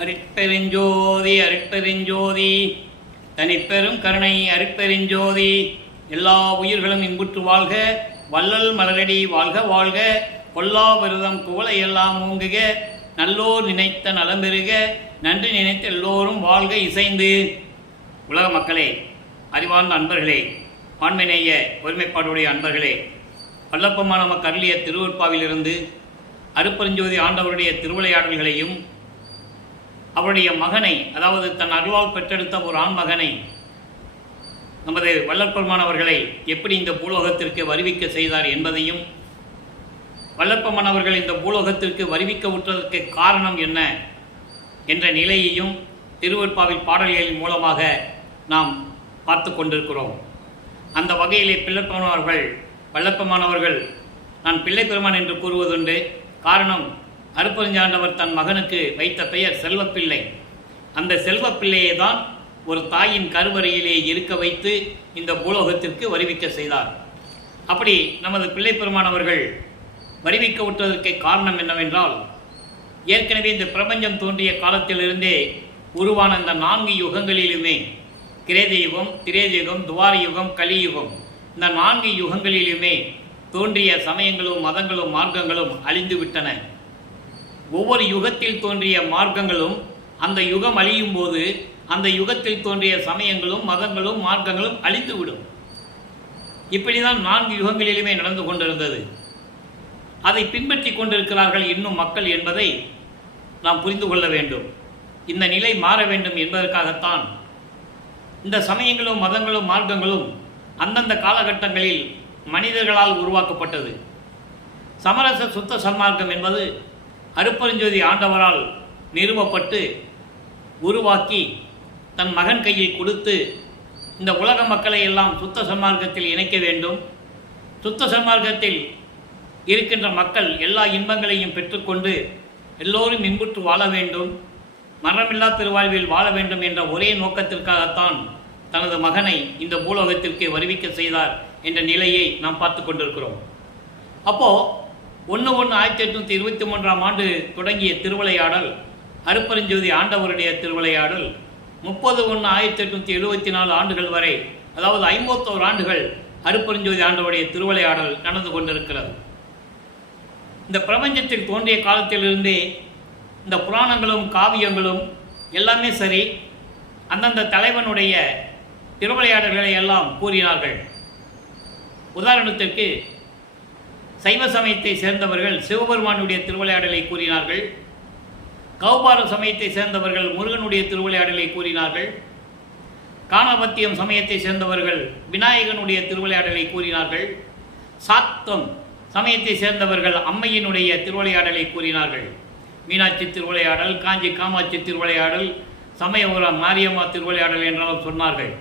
அருட்பெருஞ்சோதி அருட்பெருஞ்சோதி தனிப்பெரும் கருணை அருட்பெருஞ்சோதி. எல்லா உயிர்களும் இன்புற்று வாழ்க, வள்ளல் மலரடி வாழ்க வாழ்க, கொல்லா விரதம் குவளை எல்லாம் ஓங்குக, நல்லோர் நினைத்த நலம் பெறுக, நன்றி நினைத்த எல்லோரும் வாழ்க இசைந்து. உலக மக்களே, அறிவார்ந்த அன்பர்களே, ஆண்மைநேய ஒருமைப்பாடுடைய அன்பர்களே, வல்லப்பமான நமக்கு அருளிய திருவருட்பாவிலிருந்து அருட்பெருஞ்சோதி ஆண்டவருடைய திருவிளையாடல்களையும் அவருடைய மகனை, அதாவது தன் அருளால் பெற்றெடுத்த ஒரு ஆண் மகனை, நமது வல்லற்பெருமானவர்களை எப்படி இந்த பூலோகத்திற்கு வருவிக்க செய்தார் என்பதையும், வல்லற்பெருமானவர்கள் இந்த பூலோகத்திற்கு வருவிக்க விட்டதற்கு காரணம் என்ன என்ற நிலையையும் திருவருட்பாவில் பாடல்களின் மூலமாக நாம் பார்த்து கொண்டிருக்கிறோம். அந்த வகையிலே பிள்ளைப்பெருமானவர்கள், வல்லற்பெருமானவர்கள் நான் பிள்ளை பெருமான் என்று கூறுவதுண்டு. காரணம், அருட்பெருஞ்சாண்டவர் தன் மகனுக்கு வைத்த பெயர் செல்வப்பிள்ளை. அந்த செல்வப்பிள்ளையை தான் ஒரு தாயின் கருவறையிலே இருக்க வைத்து இந்த பூலோகத்திற்கு வருவிக்க செய்தார். அப்படி நமது பிள்ளை பெருமானவர்கள் வருவிக்க விட்டதற்கு காரணம் என்னவென்றால், ஏற்கனவே இந்த பிரபஞ்சம் தோன்றிய காலத்திலிருந்தே உருவான இந்த 4 யுகங்களிலுமே, கிரேத யுகம், திரேதயுகம், துவார யுகம், கலியுகம், இந்த 4 யுகங்களிலுமே தோன்றிய சமயங்களும் மதங்களும் மார்க்கங்களும் அழிந்து விட்டன. ஒவ்வொரு யுகத்தில் தோன்றிய மார்க்கங்களும் அந்த யுகம் அழியும் போது அந்த யுகத்தில் தோன்றிய சமயங்களும் மதங்களும் மார்க்கங்களும் அழிந்துவிடும். இப்படிதான் 4 யுகங்களிலுமே நடந்து கொண்டிருந்தது. அதை பின்பற்றி கொண்டிருக்கிறார்கள் இன்னும் மக்கள் என்பதை நாம் புரிந்து கொள்ள வேண்டும். இந்த நிலை மாற வேண்டும் என்பதற்காகத்தான் இந்த சமயங்களும் மதங்களும் மார்க்கங்களும் அந்தந்த காலகட்டங்களில் மனிதர்களால் உருவாக்கப்பட்டது. சமரச சுத்த சன்மார்க்கம் என்பது அருட்பெருஞ்சோதி ஆண்டவரால் நிறுவப்பட்டு உருவாக்கி தன் மகன் கையில் கொடுத்து இந்த உலக மக்களை எல்லாம் சுத்த சன்மார்க்கத்தில் இணைக்க வேண்டும், சுத்த சன்மார்க்கத்தில் இருக்கின்ற மக்கள் எல்லா இன்பங்களையும் பெற்றுக்கொண்டு எல்லோரும் இன்புற்று வாழ வேண்டும், மரணமில்லா பெருவாழ்வில் வாழ வேண்டும் என்ற ஒரே நோக்கத்திற்காகத்தான் தனது மகனை இந்த பூலோகத்திற்கு வருவிக்க செய்தார் என்ற நிலையை நாம் பார்த்து கொண்டிருக்கிறோம். அப்போது 1/1/1823 ஆண்டு தொடங்கிய திருவிளையாடல், அருட்பெருஞ்சோதி ஆண்டவருடைய திருவிளையாடல் 30/1/1874 ஆண்டுகள் வரை, அதாவது 51 ஆண்டுகள் அருட்பெருஞ்சோதி ஆண்டவருடைய திருவிளையாடல் நடந்து கொண்டிருக்கிறது. இந்த பிரபஞ்சத்தில் தோன்றிய காலத்திலிருந்தே இந்த புராணங்களும் காவியங்களும் எல்லாமே சரி, அந்தந்த தலைவனுடைய திருவிளையாடல்களை எல்லாம் கூறினார்கள். உதாரணத்திற்கு சைவ சமயத்தை சேர்ந்தவர்கள் சிவபெருமானுடைய திருவிளையாடலை கூறினார்கள், கௌபார சமயத்தை சேர்ந்தவர்கள் முருகனுடைய திருவிளையாடலை கூறினார்கள், காணபத்தியம் சமயத்தை சேர்ந்தவர்கள் விநாயகனுடைய திருவிளையாடலை கூறினார்கள், சாத்தம் சமயத்தை சேர்ந்தவர்கள் அம்மையினுடைய திருவிளையாடலை கூறினார்கள். மீனாட்சி திருவிளையாடல், காஞ்சி காமாட்சி திருவிளையாடல், சமயபுரம் மாரியம்மா திருவிளையாடல் என்றாலும் சொன்னார்கள்.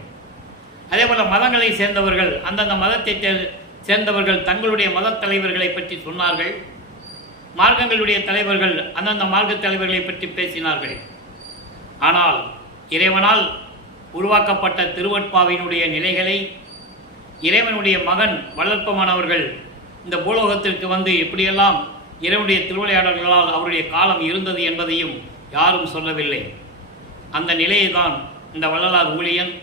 அதேபோல் மதங்களை சேர்ந்தவர்கள் அந்தந்த மதத்தை சேர்ந்தவர்கள் தங்களுடைய மத தலைவர்களை பற்றி சொன்னார்கள். மார்க்கங்களுடைய தலைவர்கள் அந்தந்த மார்க்க தலைவர்களை பற்றி பேசினார்கள். ஆனால் இறைவனால் உருவாக்கப்பட்ட திருவருட்பாவினுடைய நிலைகளை இறைவனுடைய மகன் வல்லற்பெருமானவர்கள் இந்த பூலோகத்திற்கு வந்து எப்படியெல்லாம் இறைவனுடைய திருவிளையாடல்களால் அவருடைய காலம் இருந்தது என்பதையும் யாரும் சொல்லவில்லை. அந்த நிலையை தான் இந்த வள்ளலார் ஊழியன்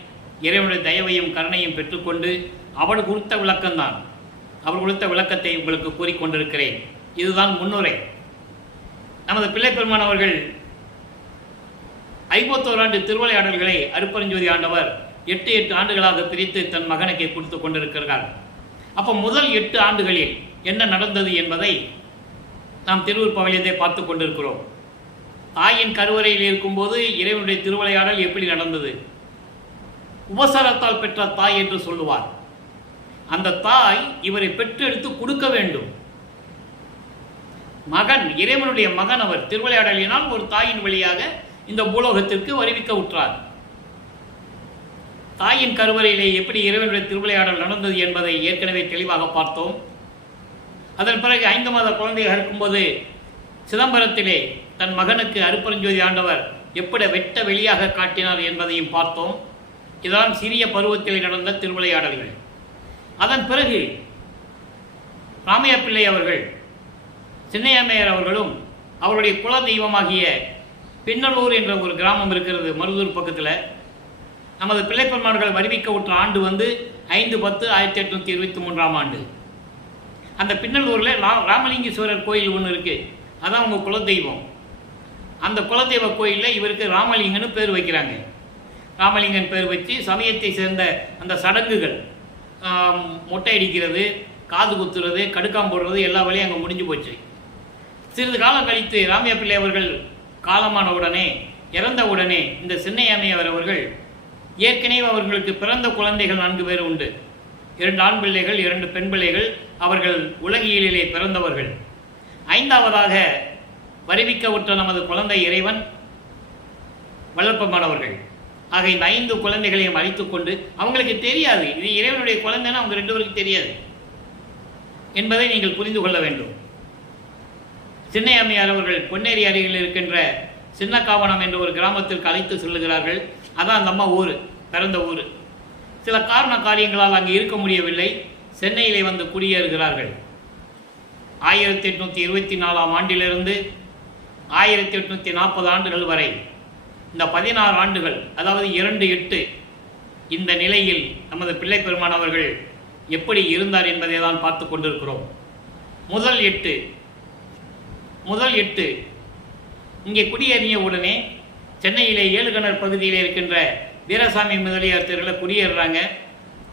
இறைவனுடைய தயவையும் கருணையும் பெற்றுக்கொண்டு அவர் கொடுத்த விளக்கம்தான், அவர் கொடுத்த விளக்கத்தை உங்களுக்கு கூறிக்கொண்டிருக்கிறேன். இதுதான் முன்னுரை. நமது பிள்ளை பெருமானவர்கள் 51 ஆண்டு திருவிளையாடல்களை அருட்பெருஞ்சோதி ஆண்டவர் 8 ஆண்டுகளாக பிரித்து தன் மகனுக்கு கொடுத்து கொண்டிருக்கிறார். அப்போ முதல் 8 ஆண்டுகளில் என்ன நடந்தது என்பதை நாம் திருவருட்பாவிலே பார்த்து கொண்டிருக்கிறோம். தாயின் கருவறையில் இருக்கும்போது இறைவனுடைய திருவிளையாடல் எப்படி நடந்தது? உபசாரத்தால் பெற்ற தாய் என்று சொல்லுவார். அந்த தாய் இவரை பெற்றெடுத்து கொடுக்க வேண்டும். மகன், இறைவனுடைய மகன் அவர் திருவிளையாடலினால் ஒரு தாயின் வழியாக இந்த பூலோகத்திற்கு வருவிக்க உற்றார். தாயின் கருவறையிலே எப்படி இறைவனுடைய திருவிளையாடல் நடந்தது என்பதை ஏற்கனவே தெளிவாக பார்த்தோம். அதன் பிறகு 5 மாத குழந்தையாக இருக்கும்போது சிதம்பரத்திலே தன் மகனுக்கு அருட்பெருஞ்சோதி ஆண்டவர் எப்படி வெட்ட வெளியாக காட்டினார் என்பதையும் பார்த்தோம். இதுதான் சிறிய பருவத்தில் நடந்த திருவிளையாடல்கள். அதன் பிறகு ராமையா பிள்ளை அவர்கள், சின்னையம்மையார் அவர்களும் அவருடைய குல தெய்வமாகிய பின்னலூர் என்ற ஒரு கிராமம் இருக்கிறது மருதூர் பக்கத்தில். நமது பிள்ளைப்பெருமான்கள் வருவிக்க உற்ற ஆண்டு வந்து 5/10/1823 ஆண்டு. அந்த பின்னலூரில் ராமலிங்கேஸ்வரர் கோயில் ஒன்று இருக்குது. அதான் உங்கள் குலதெய்வம். அந்த குலதெய்வ கோயிலில் இவருக்கு ராமலிங்கன்னு பேர் வைக்கிறாங்க. ராமலிங்கன் பேர் வச்சு சமயத்தை சேர்ந்த அந்த சடங்குகள், மொட்டை அடிக்கிறது, காது குத்துறது, கடுக்காம் போடுறது எல்லா வேலையும் அங்கே முடிஞ்சு போச்சு. சிறிது காலம் கழித்து ராமையா பிள்ளை அவர்கள் காலமான உடனே, இறந்த உடனே இந்த சின்னையாமையார் அவர்கள் ஏற்கனவே அவர்களுக்கு பிறந்த குழந்தைகள் 4 பேர் உண்டு. 2 ஆண் பிள்ளைகள், 2 பெண் பிள்ளைகள். அவர்கள் உலகியலிலே பிறந்தவர்கள். 5ஆவதாக வருவிக்க உற்ற நமது குழந்தை இறைவன் வளர்ப்பமானவர்கள். ஆக இந்த 5 குழந்தைகளையும் அழித்து கொண்டு, அவங்களுக்கு தெரியாது இது இறைவனுடைய குழந்தைன்னு அவங்க 2 பேருக்கு தெரியாது என்பதை நீங்கள் புரிந்து கொள்ள வேண்டும். சின்னையாமையார் அவர்கள் பொன்னேரி அருகில் இருக்கின்ற சின்னக்காவனம் என்ற ஒரு கிராமத்திற்கு அழைத்து செல்லுகிறார்கள். அதான் அந்த அம்மா ஊர், பிறந்த ஊர். சில காரண காரியங்களால் அங்கே இருக்க முடியவில்லை. சென்னையிலே வந்து குடியேறுகிறார்கள். 1824 ஆண்டிலிருந்து 1840 ஆண்டுகள் வரை, இந்த 16 ஆண்டுகள், அதாவது 2/8, இந்த நிலையில் நமது பிள்ளை பெருமான் அவர்கள் எப்படி இருந்தார் என்பதை தான் பார்த்து கொண்டிருக்கிறோம். முதல் 8 இங்கே குடியேறிய உடனே சென்னையிலே 7 கிணறு பகுதியில் இருக்கின்ற வீரசாமி முதலியார் தெருவில் குடியேறுறாங்க.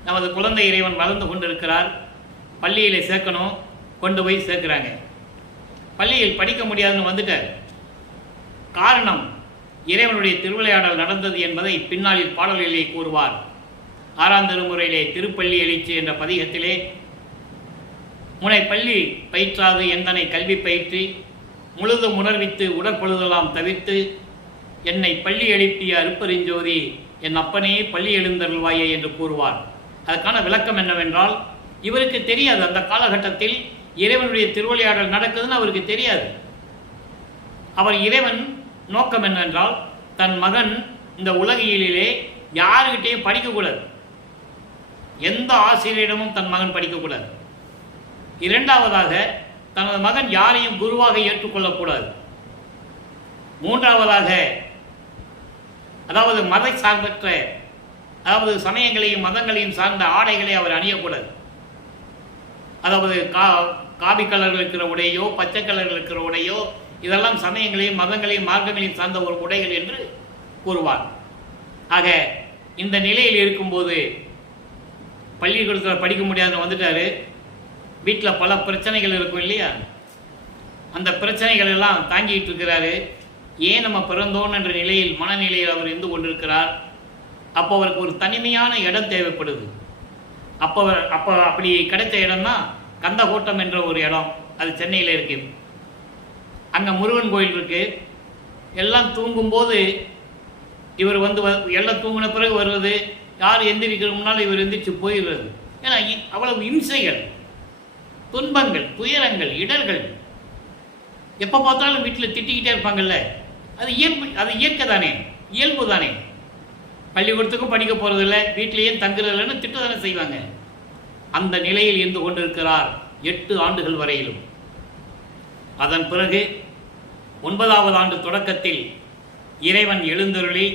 நமது குழந்தை இறைவன் வளர்ந்து கொண்டிருக்கிறார். பள்ளியில் சேர்க்கணும், கொண்டு போய் சேர்க்குறாங்க. பள்ளியில் படிக்க முடியாதுன்னு வந்துட்டார். காரணம், இறைவனுடைய திருவிளையாடல் நடந்தது என்பதை பின்னாளில் பாடல்களிலே கூறுவார். 6ஆம் திருமுறையிலே திருப்பள்ளி எழுச்சி என்ற பதிகத்திலே, முனை பள்ளி பயிற்றாது எந்தனை கல்வி பயிற்றி முழுதும் உணர்வித்து உடற்பொழுதெல்லாம் தவிர்த்து என்னை பள்ளி எழுப்பிய அருப்பெருஞ்சோதி என் அப்பனே பள்ளி எழுந்தருள்வாயே என்று கூறுவார். அதற்கான விளக்கம் என்னவென்றால், இவருக்கு தெரியாது அந்த காலகட்டத்தில் இறைவனுடைய திருவிளையாடல் நடக்குதுன்னு அவருக்கு தெரியாது. அவர் இறைவன் நோக்கம் என்னவென்றால், தன் மகன் இந்த உலகியலிலே யாருக்கிட்டையும் படிக்கக்கூடாது, எந்த ஆசிரியரிடமும் தன் மகன் படிக்கக்கூடாது. 2ஆவதாக, தனது மகன் யாரையும் குருவாக ஏற்றுக்கொள்ளக்கூடாது. 3ஆவதாக, அதாவது மத சார்பற்ற, அதாவது சமயங்களையும் மதங்களையும் சார்ந்த ஆடைகளை அவர் அணியக்கூடாது. அதாவது காபி கலர்கள் இருக்கிற உடையோ, பச்சை கலர்கள் இருக்கிற உடையோ, இதெல்லாம் சமயங்களையும் மதங்களையும் மார்க்கங்களையும் சார்ந்த ஒரு உடைகள் என்று கூறுவார். ஆக இந்த நிலையில் இருக்கும்போது பள்ளிக்கூடத்தில் படிக்க முடியாதுன்னு வந்துட்டாரு. வீட்டில் பல பிரச்சனைகள் இருக்கும் இல்லையா, அந்த பிரச்சனைகள் எல்லாம் தாங்கிட்டு இருக்கிறாரு. ஏன் நம்ம பிறந்தோம் என்ற நிலையில், மனநிலையில் அவர் இருந்து கொண்டிருக்கிறார். அப்போ அவருக்கு ஒரு தனிமையான இடம் தேவைப்படுது. அப்போ அப்படி கிடைத்த இடம் தான் கந்தகோட்டம் என்ற ஒரு இடம். அது சென்னையில் இருக்கு. அங்கே முருகன் கோயில் இருக்கு. எல்லாம் தூங்கும்போது இவர் வந்து எல்லாம் தூங்கின பிறகு வருவது, யார் எந்திரிக்கிற முன்னால் இவர் எந்திரிச்சு போயிடுறது. ஏன்னா அவ்வளவு இம்சைகள், துன்பங்கள், துயரங்கள், இடர்கள். எப்போ பார்த்தாலும் வீட்டில் திட்டிக்கிட்டே இருப்பாங்கல்ல. அது இயற்கை தானே, இயல்பு தானே. பள்ளிக்கூடத்துக்கும் படிக்க போகிறதில்ல, வீட்டிலேயும் தங்குறதில்லைன்னு திட்டு தானே செய்வாங்க. அந்த நிலையில் இருந்து கொண்டிருக்கிறார் 8 ஆண்டுகள் வரையிலும். அதன் பிறகு 9ஆவது ஆண்டு தொடக்கத்தில் இறைவன் எழுந்தருளி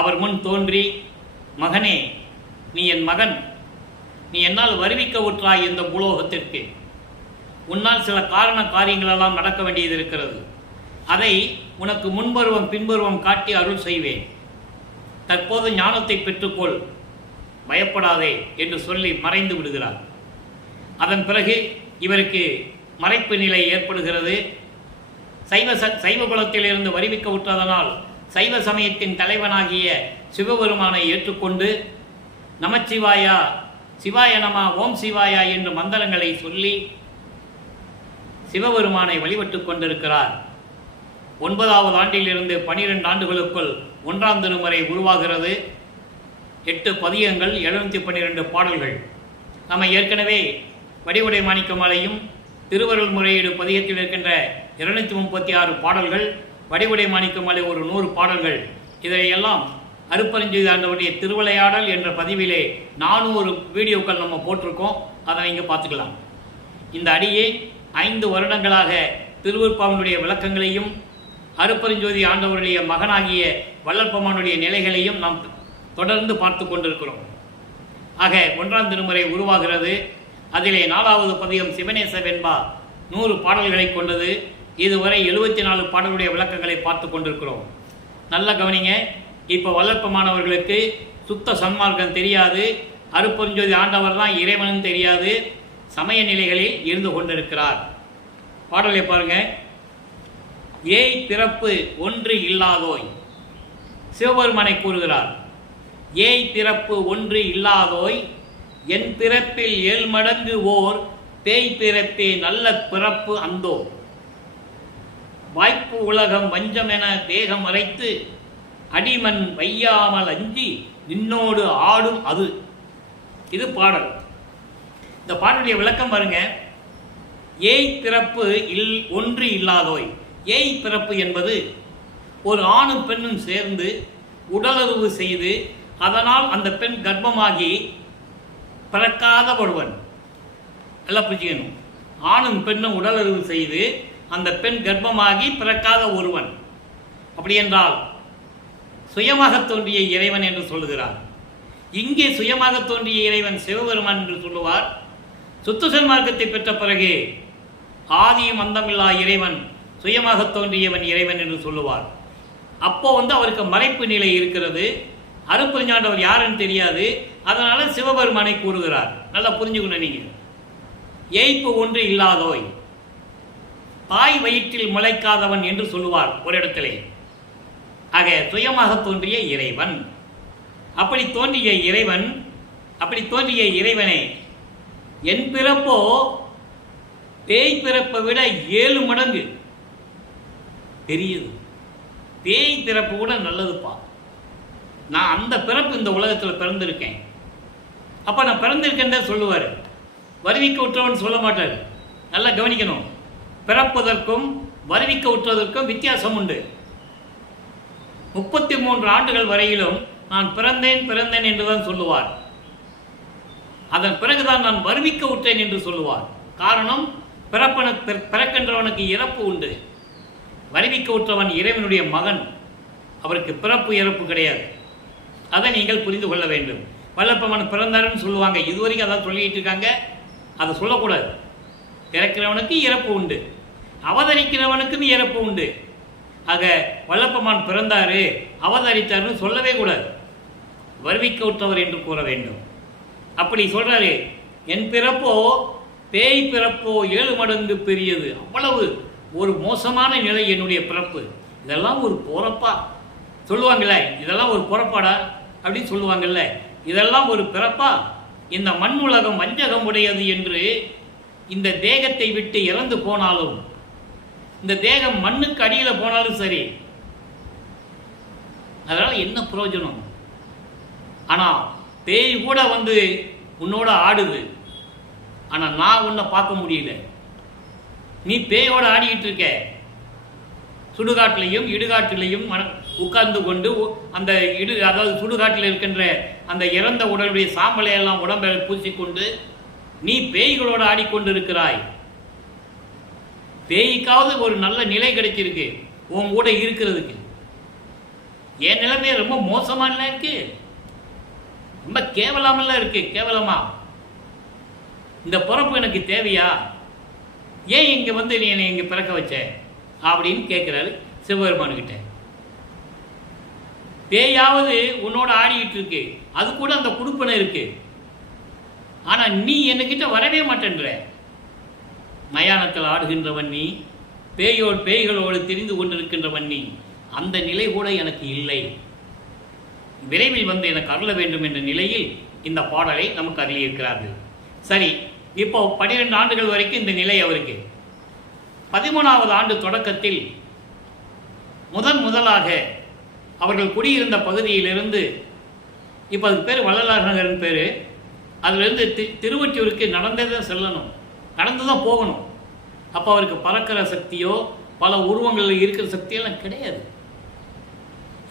அவர் முன் தோன்றி, மகனே, நீ என் மகன், நீ என்னால் வருவிக்க உற்றாய் இந்த பூலோகத்திற்கு. உன்னால் சில காரியங்களெல்லாம் நடக்க வேண்டியது இருக்கிறது. அதை உனக்கு முன்பருவம் பின்பருவம் காட்டி அருள் செய்வேன். தற்போது ஞானத்தை பெற்றுக்கொள், பயப்படாதே என்று சொல்லி மறைந்து விடுகிறார். அதன் பிறகு இவருக்கு மறைப்பு நிலை ஏற்படுகிறது. சைவ குலத்திலிருந்து வருவிக்க உற்றதனால் சைவ சமயத்தின் தலைவனாகிய சிவபெருமானை ஏற்றுக்கொண்டு நமச்சிவாயா, சிவாய நம, ஓம் சிவாயா என்று மந்திரங்களை சொல்லி சிவபெருமானை வழிபட்டு கொண்டிருக்கிறார். 9ஆவது ஆண்டிலிருந்து 12 ஆண்டுகளுக்குள் 1ஆம் திருமுறை உருவாகிறது. 8 பதிகங்கள், 712 பாடல்கள். நம்ம ஏற்கனவே வடிவுடை மாணிக்கமாலையும் திருவருள் முறையீடு பதிகத்தில் இருக்கின்ற 236 பாடல்கள், வடிவுடை மாணிக்கமாலை ஒரு 100 பாடல்கள், இதையெல்லாம் அருப்பெருஞ்சோதி ஆண்டவருடைய திருவிளையாடல் என்ற பதிவிலே 400 வீடியோக்கள் நம்ம போட்டிருக்கோம். அதை நீங்கள் பார்த்துக்கலாம். இந்த அடியை 5 வருடங்களாக திருவருட்பாவினுடைய விளக்கங்களையும் அருப்பெருஞ்சோதி ஆண்டவருடைய மகனாகிய வள்ளற்பெருமானுடைய நிலைகளையும் நாம் தொடர்ந்து பார்த்து கொண்டிருக்கிறோம். ஆக 1ஆம் திருமுறை உருவாகிறது. அதிலே 4வது பதிகம் சிவநேச வெண்பா 100 பாடல்களை கொண்டது. இதுவரை 74 பாடலுடைய விளக்கங்களை பார்த்து கொண்டிருக்கிறோம். நல்ல கவனிங்க. இப்போ வள்ளற்பெருமானவர்களுக்கு சுத்த சன்மார்க்கம் தெரியாது, அருப்பெருஞ்சோதி ஆண்டவர் தான் இறைவனும் தெரியாது, சமய நிலைகளில் இருந்து கொண்டிருக்கிறார். பாடலை பாருங்க. ஏய் பிறப்பு ஒன்று இல்லாதோய், சிவபெருமானை கூறுகிறார். ஏய் பிறப்பு ஒன்று இல்லாதோய், என் பிறப்பில் 7 மடங்கு ஓர் பேய் பிறப்பே நல்ல பிறப்பு அந்தோ. வாய்ப்பு உலகம் வஞ்சமென தேகம் மறைத்து அடிமண் வையாமல் அஞ்சி நின்னோடு ஆடும் அது. இது பாடல். இந்த பாடலுடைய விளக்கம் பாருங்க. ஏய் பிறப்பு ஒன்று இல்லாதோய். ஏய் பிறப்பு என்பது ஒரு ஆணும் பெண்ணும் சேர்ந்து உடலுறவு செய்து அதனால் அந்த பெண் கர்ப்பமாகி பிறக்காத ஒருவன். நல்லா புரிஞ்சுக்கணும். ஆணும் பெண்ணும் உடலுறவு செய்து அந்த பெண் கர்ப்பமாகி பிறக்காத ஒருவன். அப்படி என்றால் சுயமாக தோன்றிய இறைவன் என்று சொல்லுகிறார். இங்கே சுயமாக தோன்றிய இறைவன் சிவபெருமான் என்று சொல்லுவார். சுத்த சன்மார்க்கத்தை பெற்ற பிறகு ஆதியும் அந்தமில்லா இறைவன் சுயமாக தோன்றியவன் இறைவன் என்று சொல்லுவார். அப்போ அவருக்கு மறைப்பு நிலை இருக்கிறது. அருப்பெருஞ்சாண்டவர் யாருன்னு தெரியாது. அதனால சிவபெருமானை கூறுகிறார். நல்லா புரிஞ்சுக்கணும் நீங்க. ஏய்ப்பு ஒன்று இல்லாதோய், தாய் வயிற்றில் முளைக்காதவன் என்று சொல்லுவார் ஒரு இடத்திலே. ஆக சுயமாக தோன்றிய இறைவன். அப்படி தோன்றிய இறைவனை என் பிறப்போ பேய் பிறப்பை விட 7 மடங்கு பெரியது. பேய் பிறப்பு கூட நல்லதுப்பா. நான் அந்த பிறப்பு இந்த உலகத்தில் பிறந்திருக்கேன். அப்போ நான் பிறந்திருக்கேன் தான் சொல்லுவார். வருவிக்க உற்றவன் சொல்ல மாட்டார். நல்லா கவனிக்கணும். பிறப்பதற்கும் வருவிக்க உற்றதற்கும் வித்தியாசம் உண்டு. 33 ஆண்டுகள் வரையிலும் நான் பிறந்தேன் என்றுதான் சொல்லுவார். அதன் பிறகுதான் நான் வருவிக்க உற்றேன் என்று சொல்லுவார். காரணம், பிறக்கின்றவனுக்கு இறப்பு உண்டு. வருவிக்க உற்றவன் இறைவனுடைய மகன். அவருக்கு பிறப்பு இறப்பு கிடையாது. அதை நீங்கள் புரிந்து கொள்ள வேண்டும். வள்ளற்பெருமான் பிறந்தாருன்னு சொல்லுவாங்க. இதுவரைக்கும் அதான் சொல்லிட்டு இருக்காங்க. அதை சொல்லக்கூடாது. பிறக்கிறவனுக்கு இறப்பு உண்டு, அவதரிக்கிறவனுக்கும் இறப்பு உண்டு. ஆக வள்ளற்பெருமான் பிறந்தாரு அவதரித்தாருன்னு சொல்லவே கூடாது. வருவிக்க உற்றவர் என்று கூற வேண்டும். அப்படி சொல்றாரு. என் பிறப்போ பேய் பிறப்போ 7 மடங்கு பெரியது. அவ்வளவு ஒரு மோசமான நிலை என்னுடைய பிறப்பு. இதெல்லாம் ஒரு பொறப்பா சொல்லுவாங்கல்ல, இதெல்லாம் ஒரு பொறப்பாடா அப்படின்னு சொல்லுவாங்கல்ல, இதெல்லாம் ஒரு பிறப்பா? இந்த மண் உலகம் வஞ்சகம் உடையது என்று இந்த தேகத்தை விட்டு இறந்து போனாலும், இந்த தேகம் மண்ணுக்கு அடியில் போனாலும் சரி, அதனால என்ன பிரயோஜனம்? ஆனால் பேய் கூட உன்னோட ஆடுது. ஆனால் நான் உன்னை பார்க்க முடியல. நீ பேயோட ஆடிக்கிட்டு இருக்க. சுடுகாட்டிலையும் இடுகாட்டிலையும் உட்கார்ந்து கொண்டு அந்த அதாவது சுடுகாட்டில் இருக்கின்ற அந்த இறந்த உடலுடைய சாம்பலை எல்லாம் உடம்பில் பூசிக்கொண்டு நீ பேய்களோடு ஆடிக்கொண்டு இருக்கிறாய். பேய்க்காவது ஒரு நல்ல நிலை கிடைச்சிருக்கு உன் கூட இருக்கிறதுக்கு. என் நிலைமை ரொம்ப மோசமான இருக்கு, ரொம்ப கேவலமெல்லாம் இருக்கு. கேவலமா? இந்த பிறப்பு எனக்கு தேவையா? ஏன் இங்கே நீ என்னை இங்கே பிறக்க வச்ச அப்படின்னு கேட்குறாரு சிவபெருமானுக்கிட்ட. பேயாவது உன்னோட ஆடிக்கிட்டு இருக்கு, அது கூட அந்த குடுப்பனை இருக்கு. ஆனால் நீ என்கிட்ட வரவே மாட்டேன்ற. மயானத்தில் ஆடுகின்றவன் நீ, பேய்களோடு தெரிந்து கொண்டிருக்கின்றவன் நீ. அந்த நிலை கூட எனக்கு இல்லை. விரைவில் எனக்கு அருள வேண்டும் என்ற நிலையில் இந்த பாடலை நமக்கு அருளியிருக்கிறார்கள். சரி, இப்போ 12 ஆண்டுகள் வரைக்கும் இந்த நிலை அவருக்கு. 13வது ஆண்டு தொடக்கத்தில் முதலாக அவர்கள் குடியிருந்த பகுதியிலிருந்து, இப்போ அதுக்கு பேர் வள்ளலார் நகர்னு பேர், அதிலிருந்து திருவொற்றியூருக்கு நடந்தே தான் செல்லணும், நடந்து தான் போகணும். அப்போ அவருக்கு பறக்கிற சக்தியோ பல உருவங்களில் இருக்கிற சக்தியெல்லாம் கிடையாது.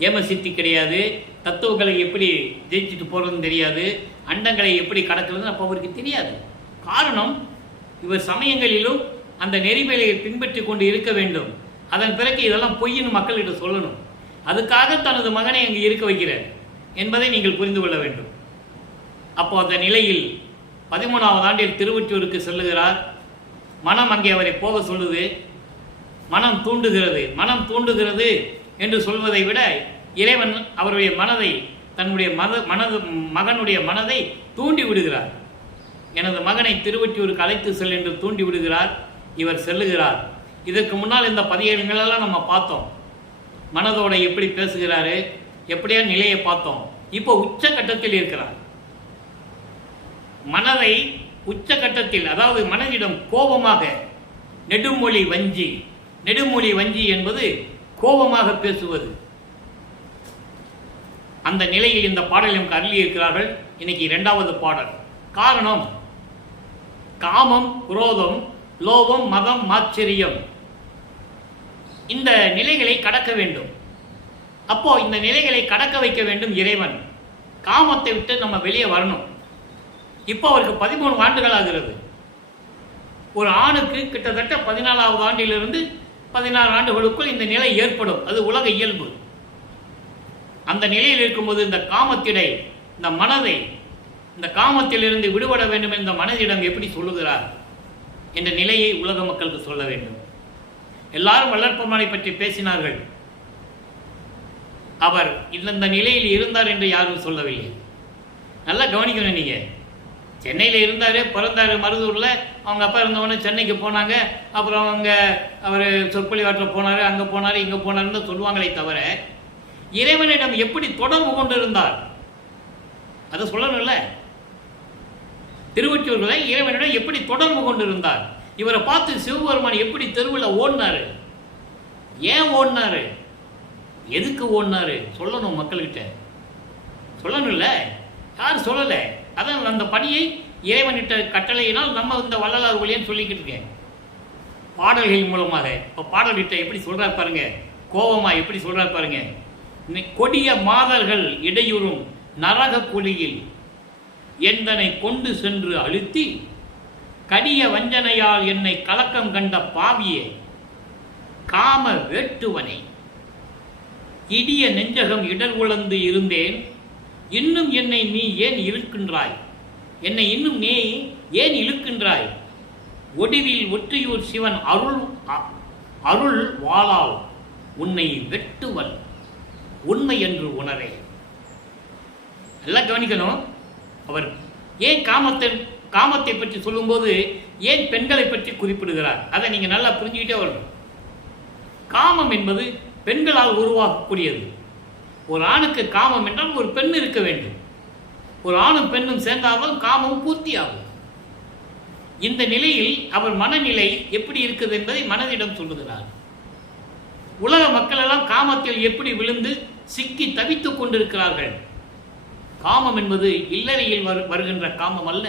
ஏமசித்தி கிடையாது. தத்துவங்களை எப்படி ஜெயிச்சுட்டு போகிறதுன்னு தெரியாது. அண்டங்களை எப்படி கடக்கிறதுன்னு அப்போ அவருக்கு தெரியாது. காரணம், இவர் சமயங்களிலும் அந்த நெறிமுறையை பின்பற்றி கொண்டு இருக்க வேண்டும். அதன் பிறகு இதெல்லாம் பொய்ன்னு மக்கள்கிட்ட சொல்லணும். அதுக்காக தனது மகனை அங்கு இருக்க வைக்கிறார் என்பதை நீங்கள் புரிந்து கொள்ள வேண்டும். அப்போ அந்த நிலையில் 13வது ஆண்டில் திருவொற்றியூருக்கு செல்லுகிறார். மனம் அங்கே அவரை போக சொல்லுது. மனம் தூண்டுகிறது என்று சொல்வதை விட இறைவன் அவருடைய மனதை, தன்னுடைய மகனுடைய மனதை தூண்டி விடுகிறார். எனது மகனை திருவொற்றியூருக்கு அழைத்து செல் என்று தூண்டி விடுகிறார். இவர் செல்லுகிறார். இதற்கு முன்னால் இந்த பதிகங்களெல்லாம் நம்ம பார்த்தோம். மனதோட எப்படி பேசுகிறாரு, எப்படியா நிலையை பார்த்தோம். இப்போ உச்சகட்டத்தில் இருக்கிறார். மனதை உச்சகட்டத்தில், அதாவது மனதிடம் கோபமாக நெடுமொழி வஞ்சி என்பது கோபமாக பேசுவது. அந்த நிலையில் இந்த பாடல் நமக்கு அருளி இருக்கிறார்கள். இன்னைக்கு 2வது பாடல். காரணம் காமம், குரோதம், லோபம், மதம், மாச்சரியம். இந்த நிலைகளை கடக்க வேண்டும். அப்போ இந்த நிலைகளை கடக்க வைக்க வேண்டும் இறைவன். காமத்தை விட்டு நம்ம வெளியே வரணும். இப்போ அவருக்கு 13 ஆண்டுகள் ஆகிறது. ஒரு ஆணுக்கு கிட்டத்தட்ட 14வது ஆண்டிலிருந்து 16 ஆண்டுகளுக்குள் இந்த நிலை ஏற்படும். அது உலக இயல்பு. அந்த நிலையில் இருக்கும்போது இந்த காமத்திடை, இந்த மனதை, இந்த காமத்திலிருந்து விடுபட வேண்டும் என்ற மனதிடம் எப்படி சொல்லுகிறார் என்ற நிலையை உலக மக்களுக்கு சொல்ல வேண்டும். எல்லாரும் வள்ளற்பெருமானை பற்றி பேசினார்கள். அவர் இந்த நிலையில் இருந்தார் என்று யாரும் சொல்லவில்லை. நல்லா கவனிக்கணும். நீங்கள் சென்னையில் இருந்தார், பிறந்தார் மருதூரில். அவங்க அப்பா இருந்தவொடனே சென்னைக்கு போனாங்க. அப்புறம் அவர் சொற்பொழிவாற்ற போனார், அங்கே போனார், இங்கே போனார்னு சொல்லுவாங்களே தவிர இறைவனிடம் எப்படி தொடர்பு கொண்டு இருந்தார் அதை சொல்லணும்ல. திருவொற்றியூர்களை இறைவனிடம் எப்படி தொடர்பு கொண்டு இருந்தார். இவரை பார்த்து சிவபெருமான் எப்படி தெருவில் ஓடினாரு, ஏன் ஓடினாரு, எதுக்கு ஓடினாரு சொல்லணும். மக்கள்கிட்ட சொல்லணும்ல. யார் சொல்லலை. அதான் அந்த பணியை இறைவனிட்ட கட்டளையினால் நம்ம இந்த வள்ளலார் ஒளியன்னு சொல்லிக்கிட்டு இருக்கேன் பாடல்கள் மூலமாக. இப்போ பாடல்கிட்ட எப்படி சொல்றாரு பாருங்க, கோபமா எப்படி சொல்றாரு பாருங்க. கொடிய மாதர்கள் இடையுறும் நரக குழியில் எந்தனை கொண்டு சென்று அழுத்தி கடிய வஞ்சனையால் என்னை கலக்கம் கண்ட பாவியே காம வேட்டுவனை இடிய நெஞ்சகம் இடர் உழந்து இருந்தேன். இன்னும் என்னை நீ ஏன் இழுக்கின்றாய், என்னை இன்னும் நீ ஏன் இழுக்கின்றாய். ஒடிவில் ஒற்றியூர் சிவன் அருள் வாளால் உன்னை வெட்டுவன் உண்மை என்று உணரே. எல்லாம் கவனிக்கணும். அவர் ஏன் காமத்தை பற்றி சொல்லும்போது ஏன் பெண்களை பற்றி குறிப்பிடுகிறார் அதை நீங்கள் நல்லா புரிஞ்சுக்கிட்டே வரணும். காமம் என்பது பெண்களால் உருவாக்கக்கூடியது. ஒரு ஆணுக்கு காமம் என்றால் ஒரு பெண் இருக்க வேண்டும். ஒரு ஆணும் பெண்ணும் சேர்ந்தாலும் காமம் பூர்த்தியாகும். இந்த நிலையில் அவர் மனநிலை எப்படி இருக்குது என்பதை மனதிடம் சொல்லுகிறார். உலக மக்கள் எல்லாம் காமத்தில் எப்படி விழுந்து சிக்கி தவித்துக் கொண்டிருக்கிறார்கள். காமம் என்பது இல்லறையில் வருகின்ற காமம் அல்ல.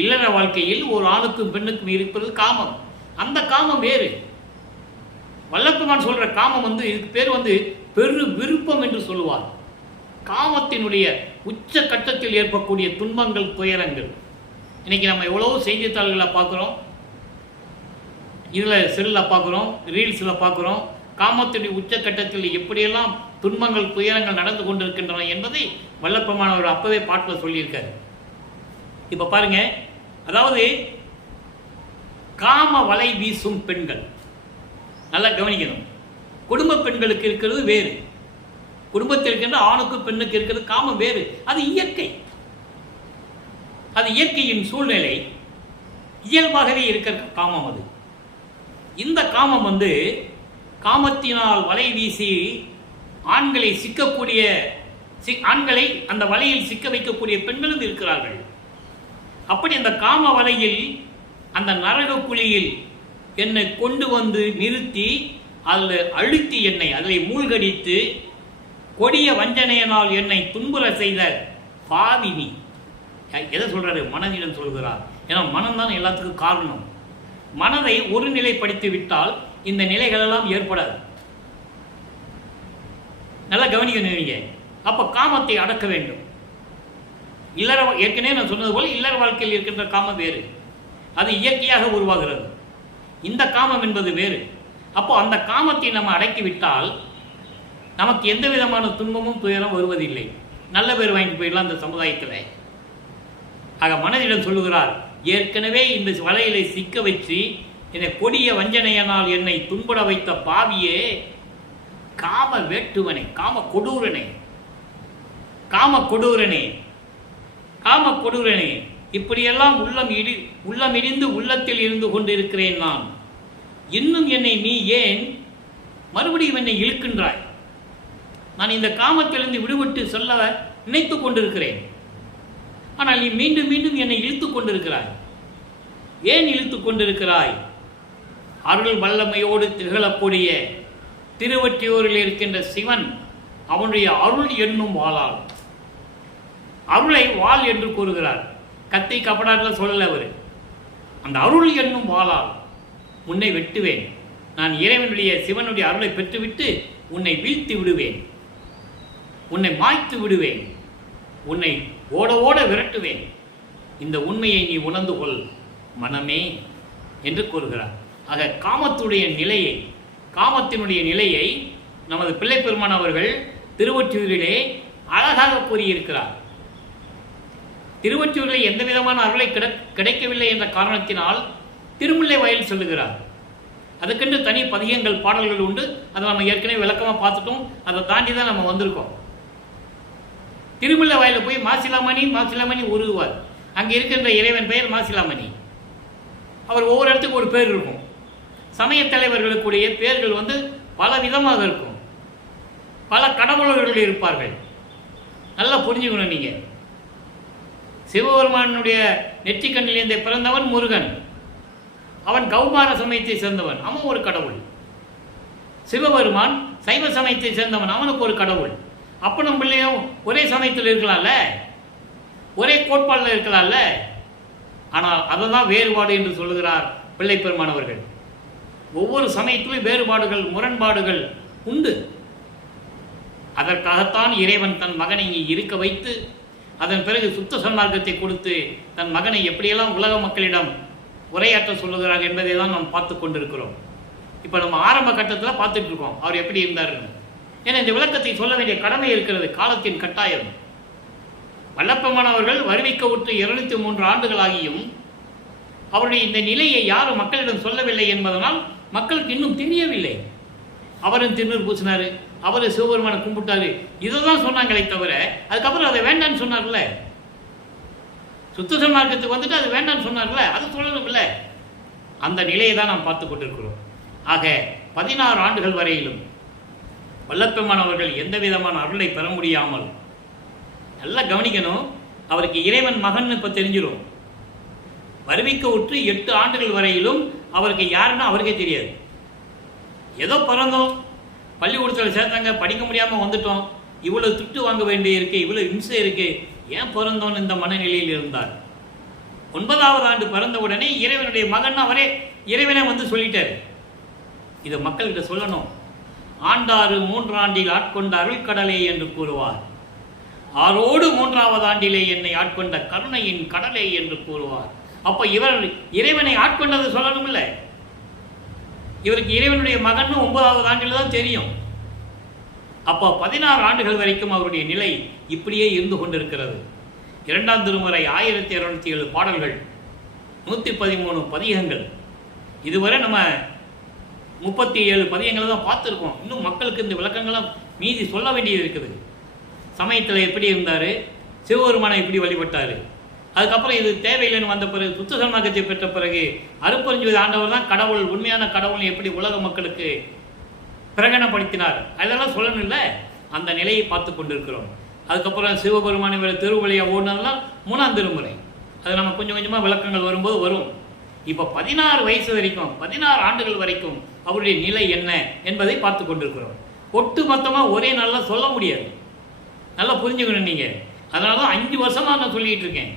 இல்லற வாழ்க்கையில் ஒரு ஆணுக்கும் பெண்ணுக்கும் இருப்பது காமம். அந்த காமம் வேறு. வல்லப்பெருமான் சொல்ற காமம் இதுக்கு பேர் பெரு விருப்பம் என்று சொல்லுவார். காமத்தினுடைய உச்ச கட்டத்தில் ஏற்படக்கூடிய துன்பங்கள், துயரங்கள். இன்னைக்கு நம்ம எவ்வளவோ செய்தித்தாள்களை பார்க்குறோம், இதில் செல்லில் பார்க்குறோம், ரீல்ஸில் பார்க்குறோம். காமத்தினுடைய உச்சக்கட்டத்தில் எப்படியெல்லாம் துன்பங்கள், துயரங்கள் நடந்து கொண்டிருக்கின்றன என்பதை வல்லப்பெருமான் அவர் அப்பவே பாட்டில் சொல்லியிருக்காரு. இப்போ பாருங்க, அதாவது காம வலை வீசும் பெண்கள் நல்லா கவனிக்கணும். குடும்ப பெண்களுக்கு இருக்கிறது வேறு, குடும்பத்தில் இருக்கின்ற ஆணுக்கும் பெண்ணுக்கு இருக்கிறது காமம் வேறு. அது இயற்கை, அது இயற்கையின் சூழ்நிலை, இயல்பாகவே இருக்கிற காமம் அது. இந்த காமம் காமத்தினால் வலை வீசி ஆண்களை சிக்கக்கூடிய ஆண்களை அந்த வலையில் சிக்க வைக்கக்கூடிய பெண்களும் இருக்கிறார்கள். அப்படி அந்த காம வலையில், அந்த நரக குழியில் என்னை கொண்டு வந்து நிறுத்தி அதில் அழுத்தி என்னை அதில் மூழ்கடித்து கொடிய வஞ்சனையினால் என்னை துன்புற செய்த பாவினி. எதை சொல்றாரு? மனதிடம் சொல்கிறார். ஏன்னா மனம்தான் எல்லாத்துக்கும் காரணம். மனதை ஒரு நிலைப்படுத்தி விட்டால் இந்த நிலைகளெல்லாம் ஏற்படாது. நல்லா கவனிக்கணும் நீங்க. அப்ப காமத்தை அடக்க வேண்டும். இல்லற, ஏற்கனவே நான் சொன்னது போல இல்லற வாழ்க்கையில் இருக்கின்ற காமம் வேறு, அது இயற்கையாக உருவாகிறது. இந்த காமம் என்பது வேறு. அப்போ அந்த காமத்தை நம்ம அடக்கிவிட்டால் நமக்கு எந்த விதமான துன்பமும் துயரம் வருவதில்லை. நல்ல பேர் வாங்கிட்டு போயிடலாம் அந்த சமுதாயத்தில். ஆக மனதிடம் சொல்லுகிறார், ஏற்கனவே இந்த வலையிலை சிக்க வச்சு என்னை கொடிய வஞ்சனையனால் என்னை துன்பட வைத்த பாவியே, காம வேட்டுவனே, காம கொடூரனே, காம கொடூரனே, காம கொடூரனே, இப்படியெல்லாம் உள்ளம் இடிந்து உள்ளத்தில் இருந்து கொண்டிருக்கிறேன் நான். இன்னும் என்னை நீ ஏன் மறுபடியும் என்னை இழுக்கின்றாய்? நான் இந்த காமத்திலிருந்து விடுபட்டு செல்ல நினைத்து கொண்டிருக்கிறேன். ஆனால் நீ மீண்டும் மீண்டும் என்னை இழுத்து கொண்டிருக்கிறாய். ஏன் இழுத்து கொண்டிருக்கிறாய்? அருள் வல்லமையோடு திகழக்கூடிய திருவொற்றியூரில் இருக்கின்ற சிவன் அவனுடைய அருள் என்னும் வாளால், அருளை வாள் என்று கூறுகிறார். கத்தி கப்படாட்டில் சொல்லல அவர். அந்த அருள் என்னும் வாளால் உன்னை வெட்டுவேன். நான் இறைவனுடைய சிவனுடைய அருளை பெற்றுவிட்டு உன்னை வீழ்த்தி விடுவேன், உன்னை மாய்த்து விடுவேன், உன்னை ஓட ஓட விரட்டுவேன். இந்த உண்மையை நீ உணர்ந்து கொள் மனமே என்று கூறுகிறார். ஆக காமத்தினுடைய நிலையை நமது பிள்ளை பெருமான் அவர்கள் திருவொற்றியூரிலே அழகாக கூறியிருக்கிறார். திருவொற்றியூரில் எந்த விதமான அருளை கிடைக்கவில்லை என்ற காரணத்தினால் திருமுல்லை வயல் சொல்லுகிறார். அதுக்கென்று தனி பதிகங்கள் பாடல்கள் உண்டு. அதை நம்ம ஏற்கனவே விளக்கமாக பார்த்துட்டோம். அதை தாண்டி தான் நம்ம வந்திருக்கோம். திருமுல்லை வயலில் போய் மாசிலாமணி உருவார். அங்கே இருக்கின்ற இறைவன் பெயர் மாசிலாமணி. அவர் ஒவ்வொரு இடத்துக்கு ஒரு பேர் இருக்கும். சமய தலைவர்களுக்குடைய பேர்கள் பல விதமாக இருக்கும். பல கடவுளர்கள் இருப்பார்கள். நல்லா புரிஞ்சுக்கணும் நீங்கள். சிவபெருமானுடைய நெற்றிக்கண்ணிலிருந்தே பிறந்தவன் முருகன். அவன் கௌமார சமயத்தை சேர்ந்தவன், அவன் ஒரு கடவுள். சிவபெருமான் சைவ சமயத்தை சேர்ந்தவன், அவனுக்கு ஒரு கடவுள். அப்பனும் பிள்ளையும் ஒரே சமயத்தில் இருக்கலாம்ல, ஒரே கோட்பாடில் இருக்கலாம்ல. ஆனால் அதை தான் வேறுபாடு என்று சொல்லுகிறார் பிள்ளை பெருமானவர்கள். ஒவ்வொரு சமயத்திலும் வேறுபாடுகள், முரண்பாடுகள் உண்டு. அதற்காகத்தான் இறைவன் தன் மகனை இருக்க வைத்து அதன் பிறகு சுத்த சன்மார்க்கத்தை கொடுத்து தன் மகனை எப்படியெல்லாம் உலக மக்களிடம் உரையாற்ற சொல்லுகிறார் என்பதை தான் நாம் பார்த்து கொண்டிருக்கிறோம். இப்போ நம்ம ஆரம்ப கட்டத்தில் பார்த்துட்டு இருக்கோம் அவர் எப்படி இருந்தாருன்னு. ஏன்னா இந்த விளக்கத்தை சொல்ல வேண்டிய கடமை இருக்கிறது, காலத்தின் கட்டாயம். வல்லப்பெருமானவர்கள் வருவிக்க விட்டு 203 ஆண்டுகளாகியும் அவருடைய இந்த நிலையை யாரும் மக்களிடம் சொல்லவில்லை என்பதனால் மக்களுக்கு இன்னும் தெரியவில்லை. அவரும் திருநூறு பூசினார், அவர் சிவபெருமானை கும்பிட்டாரு, இதை தான் சொன்னாங்களே தவிர அதுக்கப்புறம் அதை வேண்டான்னு சொன்னார்ல. சுத்த சன்மார்க்கத்துக்கு வந்துட்டு அது வேண்டான்னு சொன்னார்ல, அது சொல்லணும் இல்லை. அந்த நிலையை தான் நாம் பார்த்து கொண்டிருக்கிறோம். ஆக 16 ஆண்டுகள் வரையிலும் வல்லப்பெருமான் அவர்கள் எந்த விதமான அருளை பெற முடியாமல், நல்லா கவனிக்கணும், அவருக்கு இறைவன் மகன் இப்போ தெரிஞ்சிடும். வருவிக்க உற்று 8 ஆண்டுகள் வரையிலும் அவருக்கு யாருன்னா அவருக்கே தெரியாது. ஏதோ பிறந்தோம், பள்ளிக்கூடத்தில் சேர்த்தாங்க, படிக்க முடியாமல் வந்துட்டோம், இவ்வளோ திட்டு வாங்க வேண்டி இருக்கு, இவ்வளோ இம்சை இருக்கு, ஏன் பிறந்தோன்னு இந்த மனநிலையில் இருந்தார். 9வது ஆண்டு பிறந்த உடனே இறைவனுடைய மகன் அவரே இறைவனே சொல்லிட்டார். இதை மக்கள்கிட்ட சொல்லணும். ஆண்டாறு 3 ஆண்டில் ஆட்கொண்ட அருள் கடலே என்று கூறுவார். ஆரோடு 3வது ஆண்டிலே என்னை ஆட்கொண்ட கருணையின் கடலே என்று கூறுவார். அப்போ இவர் இறைவனை ஆட்கொண்டது சொல்லணும் இல்லை. இவருக்கு இறைவனுடைய மகன் 9வது ஆண்டில் தான் தெரியும். அப்போ 16 ஆண்டுகள் வரைக்கும் அவருடைய நிலை இப்படியே இருந்து கொண்டிருக்கிறது. 2ஆம் திருமுறை 1207 பாடல்கள், 113 பதிகங்கள். இதுவரை நம்ம 37 பதிகங்களை தான் பார்த்துருக்கோம். இன்னும் மக்களுக்கு இந்த விளக்கங்கள்லாம் மீதி சொல்ல வேண்டியது இருக்குது. சமயத்தில் எப்படி இருந்தார், சிவபெருமானை எப்படி வழிபட்டார், அதுக்கப்புறம் இது தேவையில்லைன்னு வந்த பிறகு சுத்த சன்மார்க்கத்தை பெற்ற பிறகு அருட்பெருஞ்ஜோதி ஆண்டவர் தான் கடவுள், உண்மையான கடவுள் எப்படி உலக மக்களுக்கு பிரகடனப்படுத்தினார், அதெல்லாம் சொல்லணும் இல்லை. அந்த நிலையை பார்த்து கொண்டிருக்கிறோம். அதுக்கப்புறம் சிவபெருமானை திருவழியாக ஓடினதெல்லாம் 3ஆம் திருமுறை. அது நம்ம கொஞ்சம் கொஞ்சமாக விளக்கங்கள் வரும்போது வரும். இப்போ 16 வயசு வரைக்கும், 16 ஆண்டுகள் வரைக்கும் அவருடைய நிலை என்ன என்பதை பார்த்து கொண்டிருக்கிறோம். ஒட்டு மொத்தமாக ஒரே நாளில் சொல்ல முடியாது. நல்லா புரிஞ்சுக்கணும் நீங்கள். அதனால தான் 5 வருஷமாக நான் சொல்லிகிட்டு இருக்கேன்.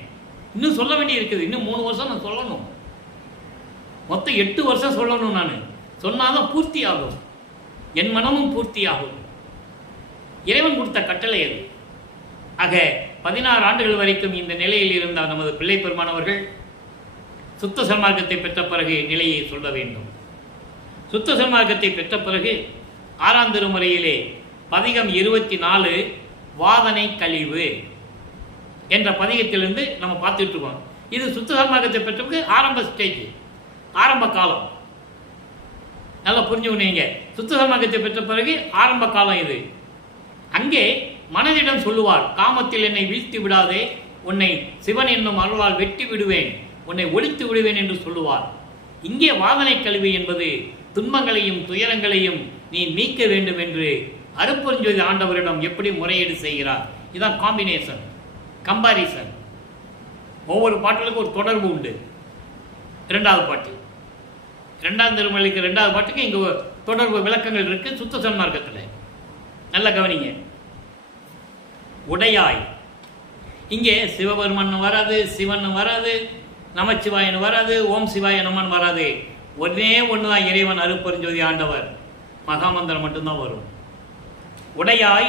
இன்னும் சொல்ல வேண்டி இருக்குது. இன்னும் 3 வருஷம் நான் சொல்லணும். மொத்தம் 8 வருஷம் சொல்லணும். நான் சொன்னாதான் பூர்த்தி ஆகும், என் மனமும் பூர்த்தி ஆகும். இறைவன் கொடுத்த கட்டளை அது. ஆக 16 ஆண்டுகள் வரைக்கும் இந்த நிலையில் இருந்தால் நமது பிள்ளை பெருமானவர்கள் சுத்த சன்மார்க்கத்தை பெற்ற பிறகு நிலையை சொல்ல வேண்டும். சுத்த சன்மார்க்கத்தை பெற்ற பிறகு 6ஆம் திருமுறையிலே பதிகம் 24 வாதனை கழிவு என்ற பதிகத்திலிருந்து நம்ம பார்த்துட்டு இருக்கோம். இது சுத்த சன்மார்க்கத்தை பெற்றவங்க ஆரம்ப ஸ்டேஜ், ஆரம்ப காலம். நல்லா புரிஞ்சுக்கணுங்க. சுத்த சன்மார்க்கத்தை பெற்ற பிறகு ஆரம்ப காலம் இது. அங்கே மனதிடம் சொல்லுவார், காமத்தில் என்னை வீழ்த்தி விடாதே, உன்னை சிவன் என்னும் அருளால் வெட்டி விடுவேன், உன்னை ஒழித்து விடுவேன் என்று சொல்லுவார். இங்கே வாதனை கல்வி என்பது துன்பங்களையும் துயரங்களையும் நீ நீக்க வேண்டும் என்று அருட்பெருஞ்சோதி ஆண்டவரிடம் எப்படி முறையீடு செய்கிறார். இதுதான் காம்பினேஷன், கம்பாரிசன். ஒவ்வொரு பாட்டுகளுக்கும் ஒரு தொடர்பு உண்டு. 2வது பாட்டு, 2ஆம் திருமலைக்கு 2வது பாட்டுக்கு இங்கே தொடர்பு விளக்கங்கள் இருக்கு சுத்த சன்மார்க்கத்தில். நல்ல கவனிங்க. உடையாய், இங்கே சிவபெருமன் வராது, சிவன் வராது, நமச்சிவாயன் வராது, ஓம் சிவாய நமன் வராது. ஒன்னே ஒன்றுதான் இறைவன் அருட்பெருஞ்சோதி ஆண்டவர். மகாமந்திரம் மட்டும்தான் வரும். உடையாய்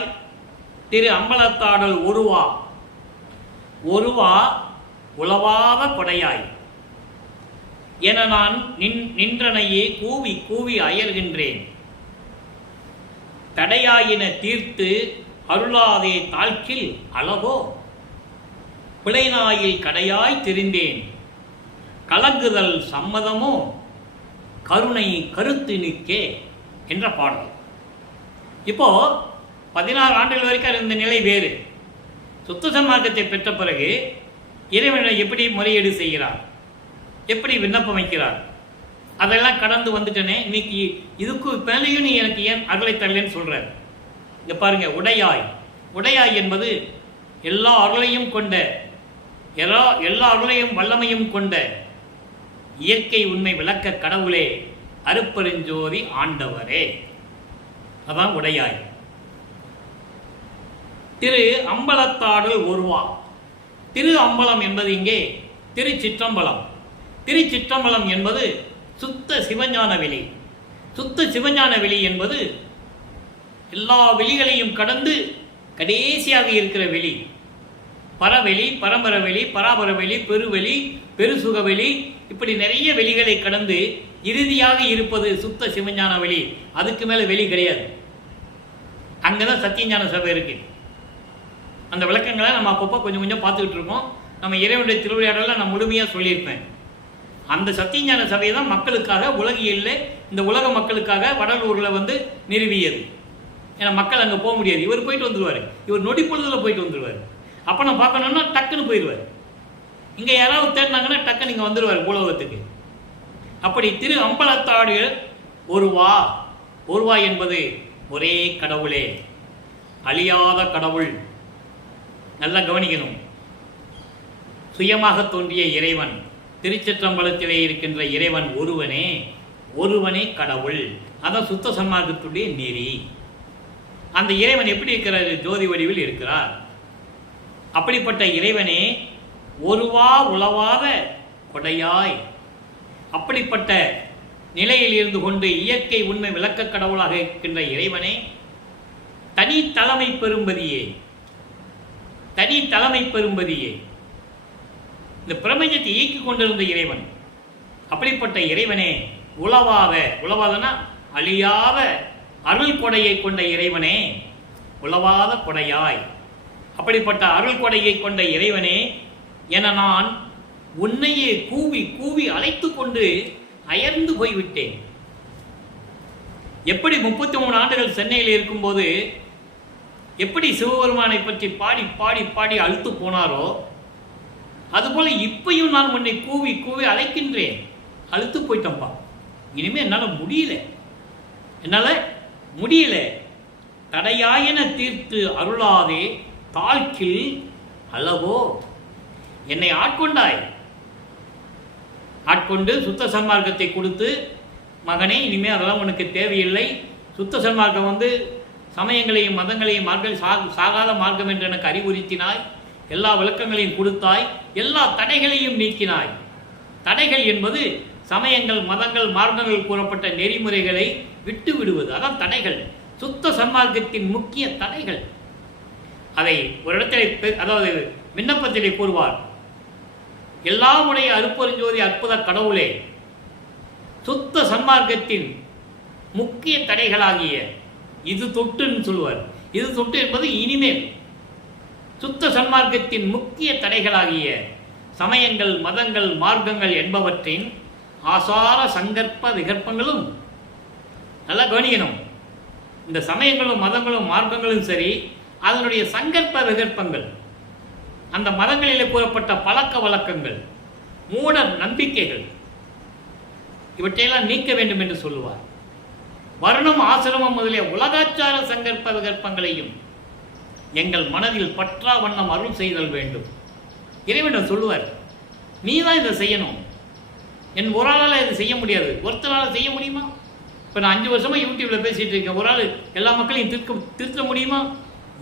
திரு அம்பலத்தாடல் ஒருவா, ஒருவா உளவாத கொடையாய் என நான் நின்றனையே கூவி கூவி அயர்கின்றேன். தடையாயின தீர்த்து அருளாதே தாழ்கில் அழகோ, பிழைநாயில் கடையாய் தெரிந்தேன், கலங்குதல் சம்மதமோ, கருணை கருத்து நிற்கே என்ற பாடல். இப்போ 16 ஆண்டுகள் வரைக்கும் இந்த நிலை வேறு. சுத்த சன்மார்க்கத்தை பெற்ற பிறகு இறைவனை எப்படி முறையீடு செய்கிறார், எப்படி விண்ணப்பம் வைக்கிறார், அதெல்லாம் கடந்து வந்துட்டனே. இன்னைக்கு இதுக்கு மேலேயும் நீ எனக்கு ஏன் அருளை தரலன்னு சொல்றார். இங்க பாருங்க, உடையாய். உடையாய் என்பது எல்லா அருளையும் கொண்ட, எல்லா அருளையும் வல்லமையும் கொண்ட இயற்கை உண்மை விளக்க கடவுளே அருட்பெருஞ்சோதி ஆண்டவரே. அதான் உடையாய். திரு அம்பலத்தாடல் ஒருவா. திரு அம்பலம் என்பது இங்கே திருச்சிற்றம்பலம். திருச்சிற்றம்பலம் என்பது சுத்த சிவஞான வெளி. சுத்த சிவஞான வெளி என்பது எல்லா வெளிகளையும் கடந்து கடைசியாக இருக்கிற வெளி. பரவெளி, பரம்பரவெளி, பராபரவெளி, பெருவெளி, பெருசுகவெளி, இப்படி நிறைய வெளிகளை கடந்து இறுதியாக இருப்பது சுத்த சிவஞான வெளி. அதுக்கு மேலே வெளி கிடையாது. அங்கதான் சத்தியஞான சபை இருக்கு. அந்த விளக்கங்களை நம்ம அப்பப்போ கொஞ்சம் கொஞ்சம் பார்த்துக்கிட்டு இருக்கோம். நம்ம இறைவனுடைய திருவிளையாடல நான் முழுமையாக சொல்லியிருப்பேன். அந்த சத்தியஞான சபையை தான் மக்களுக்காக, உலகியல்ல இந்த உலக மக்களுக்காக வடலூரில் நிறுவியது. ஏன்னா மக்கள் அங்கே போக முடியாது. இவர் போயிட்டு வந்துடுவார், இவர் நொடி பொழுதுல போயிட்டு வந்துடுவார். அப்போ நான் பார்க்கணும்னா டக்குன்னு போயிடுவார். இங்கே யாராவது தேடினாங்கன்னா டக்குன்னு இங்கே வந்துடுவார் உலகத்துக்கு. அப்படி திரு அம்பலத்தாடு ஒருவா. ஒருவா என்பது ஒரே கடவுளே, அழியாத கடவுள். நல்லா கவனிக்கணும். சுயமாக தோன்றிய இறைவன், திருச்சிற்றம்பலத்திலே இருக்கின்ற இறைவன் ஒருவனே, ஒருவனே கடவுள். அதான் சுத்த சன்மார்க்கத்துடைய நெறி. அந்த இறைவன் எப்படி இருக்கிறார்? ஜோதி வடிவில் இருக்கிறார். அப்படிப்பட்ட இறைவனே ஒருவா உளவாத கொடையாய். அப்படிப்பட்ட நிலையில் இருந்து கொண்டு இயற்கை உண்மை விளக்க கடவுளாக இருக்கின்ற இறைவனே, தனி தலைமை பெரும்பதியே, தனி தலைமை பெரும்பதியே, இந்த பிரபஞ்சத்தை இயக்கிக் கொண்டிருந்த இறைவன். அப்படிப்பட்ட இறைவனே உளவாத, உளவாதனா அழியாத அருள் கொடையை கொண்ட இறைவனே, உளவாத கொடையாய். அப்படிப்பட்ட அருள் கொடையை கொண்ட இறைவனே என நான் உன்னையே கூவி கூவி அழைத்து கொண்டு அயர்ந்து போய்விட்டேன். எப்படி 33 ஆண்டுகள் சென்னையில் இருக்கும்போது எப்படி சிவபெருமானை பற்றி பாடி பாடி பாடி அழுத்து போனாரோ, அதுபோல இப்பையும் நான் உன்னை கூவி கூவி அழைக்கின்றேன். அழுத்து போயிட்டம்பா, இனிமே என்னால் முடியல, என்னால் முடியல. தடையாயன தீர்த்து அருளாதே தாழ்கில் அளவோ. என்னை ஆட்கொண்டாய், ஆட்கொண்டு சுத்த சன்மார்க்கத்தை கொடுத்து, மகனே இனிமே அதெல்லாம் உனக்கு தேவையில்லை, சுத்த சன்மார்க்கம் சமயங்களையும் மதங்களையும் சாகாத மார்க்கம் என்று எனக்கு அறிவுறுத்தினாய், எல்லா விளக்கங்களையும் கொடுத்தாய், எல்லா தடைகளையும் நீக்கினாய். தடைகள் என்பது சமயங்கள், மதங்கள், மார்க்கங்கள் கூறப்பட்ட நெறிமுறைகளை விட்டு விடுவது, அதான் தடைகள். சுத்த சன்மார்க்கத்தின் முக்கிய தடைகள். அதை ஒரு இடத்திலே, அதாவது விண்ணப்பத்திலே கூறுவார், எல்லாம் உடைய அருட்பெருஞ்சோதி அற்புத கடவுளே, சுத்த சன்மார்க்கத்தின் முக்கிய தடைகளாகிய இது தொட்டுன்னு சொல்லுவார். இது தொட்டு என்பது இனிமேல் சுத்த சன்மார்க்கத்தின் முக்கிய தடைகளாகிய சமயங்கள், மதங்கள், மார்க்கங்கள் என்பவற்றின் ஆசார சங்கற்ப விகற்பங்களும் நல்லா கவனிக்கணும். இந்த சமயங்களும் மதங்களும் மார்க்கங்களும் சரி, அதனுடைய சங்கற்ப விகற்பங்கள், அந்த மதங்களில் கூறப்பட்ட பழக்க வழக்கங்கள், மூட நம்பிக்கைகள், இவற்றையெல்லாம் நீக்க வேண்டும் என்று சொல்லுவார். வர்ணம், ஆசிரமம் முதலிய உலகாச்சார சங்கற்ப விகற்பங்களையும் எங்கள் மனதில் பற்றா வண்ணம் அருள் செய்தல் வேண்டும். இறைவன் சொல்லுவார், நீ தான் இதை செய்யணும். என் ஒரு ஆளால் இதை செய்ய முடியாது. ஒருத்தரால் செய்ய முடியுமா? இப்போ நான் 5 வருஷமாக யூடியூப்பில் பேசிகிட்டு இருக்கேன். ஒரு ஆள் எல்லா மக்களையும் திருத்த முடியுமா?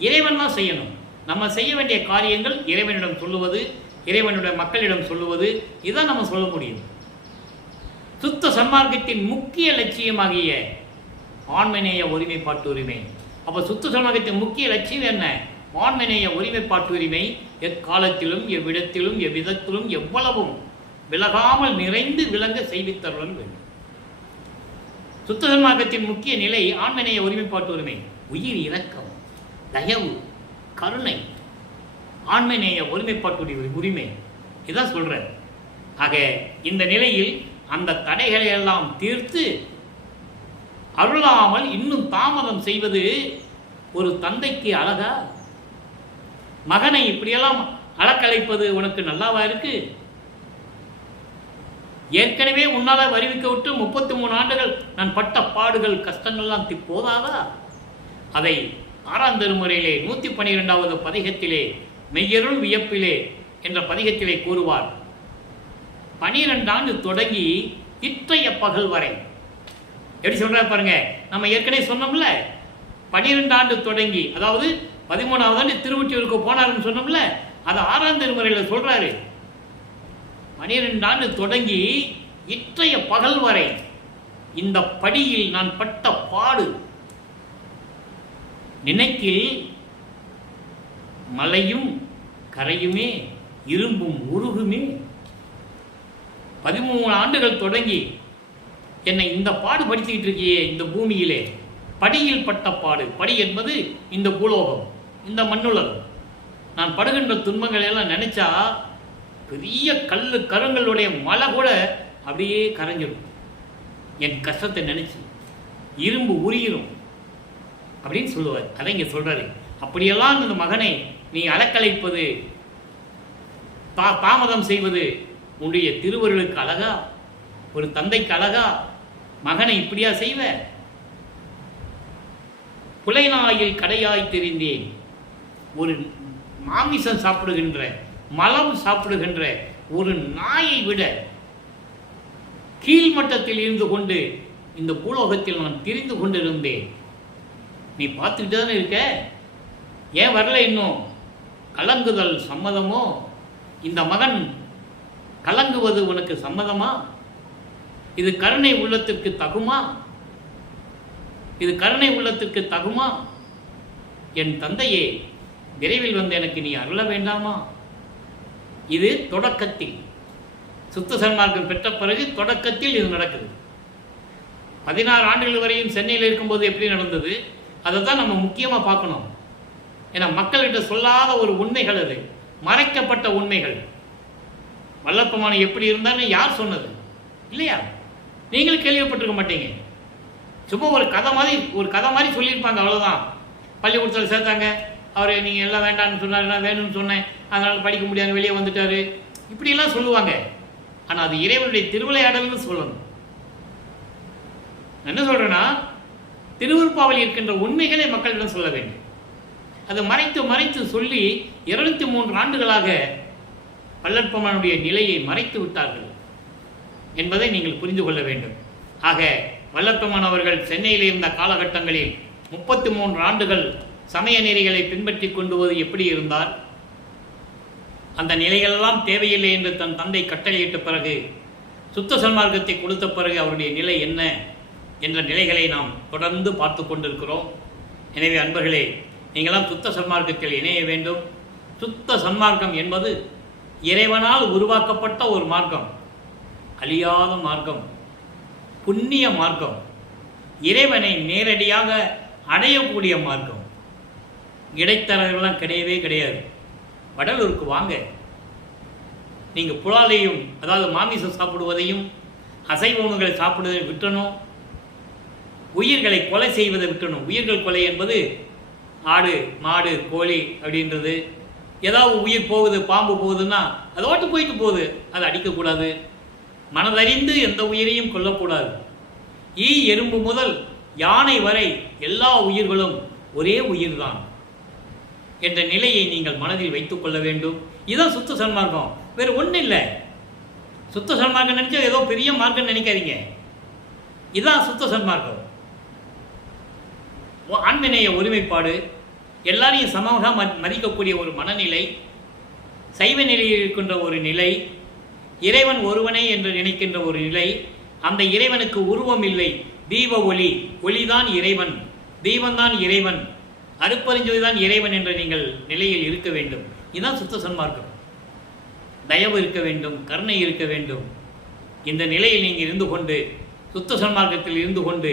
இறைவன் தான் செய்யணும். நம்ம செய்ய வேண்டிய காரியங்கள் இறைவனிடம் சொல்லுவது, இறைவனுடைய மக்களிடம் சொல்லுவது, இதான் நம்ம சொல்ல முடியும். சுத்த சன்மார்க்கத்தின் முக்கிய லட்சியமாகிய ஆண்மநேய ஒருமைப்பாட்டு உரிமை. அப்போ சுத்த சன்மார்க்கத்தின் முக்கிய லட்சியம் என்ன? ஆண்மநேய ஒருமைப்பாட்டு உரிமை எக்காலத்திலும், எவ்விடத்திலும், எவ்விதத்திலும், எவ்வளவும் விலகாமல் நிறைந்து விளங்க செய்வித்தருளல் வேண்டும். சுத்த சன்மார்க்கத்தின் முக்கிய நிலை ஆண்மநேய ஒருமைப்பாட்டு உரிமை. உயிர் இரக்கம், தயவு, கருணை, ஆண்மநேய ஒருமைப்பாட்டு உரிமை, இதான் சொல்றேன். ஆக இந்த நிலையில் அந்த தடைகளை எல்லாம் தீர்த்து அருளாமல் இன்னும் தாமதம் செய்வது ஒரு தந்தைக்கு அழகா? மகனை இப்படியெல்லாம் அலக்கழைப்பது உனக்கு நல்லாவா இருக்கு? ஏற்கனவே உன்னால வருவிக்க விட்டு 33 ஆண்டுகள் நான் பட்ட பாடுகள், கஷ்டங்கள்லாம் போதாதா? அதை 6ஆம் திருமுறையிலே 112வது பதிகத்திலே மெய்யருள் வியப்பிலே என்ற பதிகத்திலே கூறுவார். 12 ஆண்டு தொடங்கி இற்றைய பகல் வரை. எப்படி சொல்றாரு பாருங்க. நம்ம ஏற்கனவே சொன்னோம்ல, 12 ஆண்டு தொடங்கி, அதாவது 13வது ஆண்டு திருவொற்றியூருக்கு போனாருன்னு சொன்னோம்ல, அது 6ஆம் திருமுறையில் சொல்றாரு. 12 ஆண்டு தொடங்கி இற்றைய பகல் வரை இந்த படியில் நான் பட்ட பாடு நினைக்கில் மலையும் கரையுமே, இரும்பும் உருகுமே. 13 ஆண்டுகள் தொடங்கி என்னை இந்த பாடு படிச்சுக்கிட்டு இருக்கியே இந்த பூமியிலே. படியில் பட்ட பாடு. படி என்பது இந்த பூலோகம், இந்த மண்ணுலகம். நான் படுகின்ற துன்பங்களை எல்லாம் நினைச்சா பெரிய கருங்களுடைய மலை கூட அப்படியே கரைஞ்சிடும். என் கஷ்டத்தை நினைச்சு இரும்பு உரியிரும் அப்படின்னு சொல்லுவார். அதை இங்கே சொல்றாரு. அப்படியெல்லாம் இந்த மகனை நீ அலக்கழைப்பது, தாமதம் செய்வது உன்னுடைய திருவருளுக்கு அழகா? ஒரு தந்தைக்கு அழகா? மகனை இப்படியா செய்வ? புலைநாயில் கடையாய் தெரிந்தேன். ஒரு மாமிசம் சாப்பிடுகின்ற, மலம் சாப்பிடுகின்ற ஒரு நாயை விட கீழ்மட்டத்தில் இருந்து கொண்டு இந்த பூலோகத்தில் நான் திரிந்து கொண்டிருந்தேன். நீ பார்த்துக்கிட்டு தானே இருக்க, ஏன் வரல இன்னும்? கலங்குதல் சம்மதமோ? இந்த மகன் கலங்குவது உனக்கு சம்மதமா? இது கருணை உள்ளத்திற்கு தகுமா? இது கருணை உள்ளத்திற்கு தகுமா? என் தந்தையே, விரைவில் வந்து எனக்கு நீ அருள வேண்டாமா? இது தொடக்கத்தில், சுத்த சன்மார்க்கம் பெற்ற பிறகு தொடக்கத்தில் இது நடக்குது. 16 ஆண்டுகள் வரையும் சென்னையில் இருக்கும்போது எப்படி நடந்தது, அதை தான் நம்ம முக்கியமாக பார்க்கணும். ஏன்னா மக்கள்கிட்ட சொல்லாத ஒரு உண்மைகள், அது மறைக்கப்பட்ட உண்மைகள். வல்லப்பமான எப்படி இருந்தான்னு யார் சொன்னது? இல்லையா? நீங்களும் கேள்விப்பட்டிருக்க மாட்டீங்க. சும்மா ஒரு கதை மாதிரி சொல்லியிருப்பாங்க, அவ்வளோதான். பள்ளிக்கூடத்தில் சேர்த்தாங்க, அவர் நீங்கள் எல்லாம் வேண்டான்னு சொன்னார், நான் வேணும்னு சொன்னேன், அதனால் படிக்க முடியாது, வெளியே வந்துட்டார், இப்படிலாம் சொல்லுவாங்க. ஆனால் அது இறைவனுடைய திருவிளையாடல்னு சொல்லணும். என்ன சொல்கிறேன்னா, திருவருட்பாவில் இருக்கின்ற உண்மைகளை மக்களிடம் சொல்ல வேண்டும். அதை மறைத்து சொல்லி 203 ஆண்டுகளாக வல்லற்பமானுடைய நிலையை மறைத்து விட்டார்கள் என்பதை நீங்கள் புரிந்து கொள்ள வேண்டும். ஆக வல்லற்பமான் அவர்கள் சென்னையில் இருந்த காலகட்டங்களில் 33 ஆண்டுகள் சமய நெறிகளை பின்பற்றி கொண்டு போது எப்படி இருந்தார்? அந்த நிலைகளெல்லாம் தேவையில்லை என்று தன் தந்தை கட்டளையிட்ட பிறகு, சுத்த சன்மார்க்கத்தை கொடுத்த பிறகு அவருடைய நிலை என்ன என்ற நிலைகளை நாம் தொடர்ந்து பார்த்து கொண்டிருக்கிறோம். எனவே அன்பர்களே, நீங்களாம் சுத்த சன்மார்க்கத்தில் இணைய வேண்டும். சுத்த சன்மார்க்கம் என்பது இறைவனால் உருவாக்கப்பட்ட ஒரு மார்க்கம், அழியாத மார்க்கம், புண்ணிய மார்க்கம். இறைவனை நேரடியாக அடையக்கூடிய மார்க்கம். இடைத்தரகர்கள்லாம் கிடையவே கிடையாது. வடலூருக்கு வாங்க. நீங்கள் புலாலையும், அதாவது மாமிசம் சாப்பிடுவதையும் அசைவ உணவுகளை சாப்பிடுவதை விட்டணும். உயிர்களை கொலை செய்வதை விட்டணும். உயிர்கள் கொலை என்பது ஆடு, மாடு, கோழி அப்படின்றது. ஏதாவது உயிர் போகுது, பாம்பு போகுதுன்னா அது ஓட்டு போயிட்டு போகுது, அதை அடிக்கக்கூடாது. மனதறிந்து எந்த உயிரையும் கொல்லக்கூடாது. ஈ எறும்பு முதல் யானை வரை எல்லா உயிர்களும் ஒரே உயிர்தான் என்ற நிலையை நீங்கள் மனதில் வைத்துக் கொள்ள வேண்டும். இதுதான் சுத்த சன்மார்க்கம், வேறு ஒன்றும் இல்லை. சுத்த சன்மார்க்கம் நினைச்சா ஏதோ பெரிய மார்க்கம் நினைக்காதீங்க. இதுதான் சுத்த சன்மார்க்கம். ஆண்மநேய ஒருமைப்பாடு, எல்லாரையும் சமமாக மதிக்கக்கூடிய ஒரு மனநிலை, சைவ நிலையில் இருக்கின்ற ஒரு நிலை, இறைவன் ஒருவனை என்று நினைக்கின்ற ஒரு நிலை. அந்த இறைவனுக்கு உருவம் இல்லை, தீப ஒளி, ஒளிதான் இறைவன், தீபந்தான் இறைவன், அருப்பரிஞ்சோதிதான் இறைவன் என்ற நீங்கள் நிலையில் இருக்க வேண்டும். இதுதான் சுத்த சன்மார்க்கம். தயவு இருக்க வேண்டும், கருணை இருக்க வேண்டும். இந்த நிலையில் நீங்கள் இருந்து கொண்டு, சுத்த சன்மார்க்கத்தில் இருந்து கொண்டு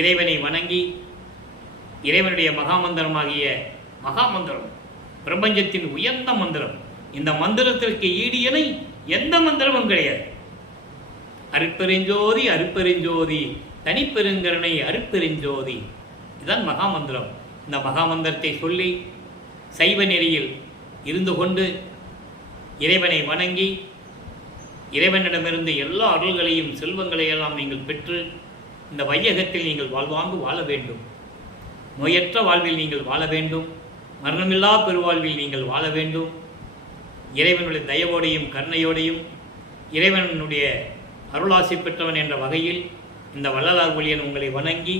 இறைவனை வணங்கி, இறைவனுடைய மகாமந்திரமாகிய மகாமந்திரம் பிரபஞ்சத்தின் உயர்ந்த மந்திரம், இந்த மந்திரத்திற்கு ஈடு இணை எந்த மந்திரமும் கிடையாது. அருட்பெருஞ்சோதி அருட்பெருஞ்சோதி தனிப்பெருங்கருணை அருட்பெருஞ்சோதி, இதுதான் மகாமந்திரம். இந்த மகாமந்திரத்தை சொல்லி சைவ நெறியில் இருந்து கொண்டு இறைவனை வணங்கி, இறைவனிடமிருந்து எல்லா அருள்களையும் செல்வங்களையெல்லாம் நீங்கள் பெற்று இந்த வையகத்தில் நீங்கள் வாழ்வாங்கு வாழ வேண்டும். நோயற்ற வாழ்வில் நீங்கள் வாழ வேண்டும். மரணமில்லா பெருவாழ்வில் நீங்கள் வாழ வேண்டும். இறைவனுடைய தயவோடையும் கருணையோடையும் இறைவனுடைய அருளாசி பெற்றவன் என்ற வகையில் இந்த வள்ளலார் ஒளியன் உங்களை வணங்கி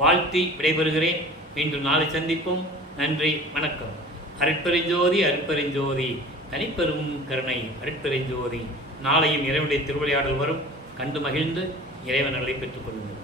வாழ்த்தி விடைபெறுகிறேன். மீண்டும் நாளை சந்திப்போம். நன்றி, வணக்கம். அருட்பெருஞ்சோதி அருட்பெருஞ்சோதி தனிப்பெரும் கருணை அருட்பெருஞ்சோதி. நாளையும் இறைவனுடைய திருவிளையாடல் வரும். கண்டு மகிழ்ந்து இறைவன் அருளை பெற்றுக் கொள்ளுங்கள்.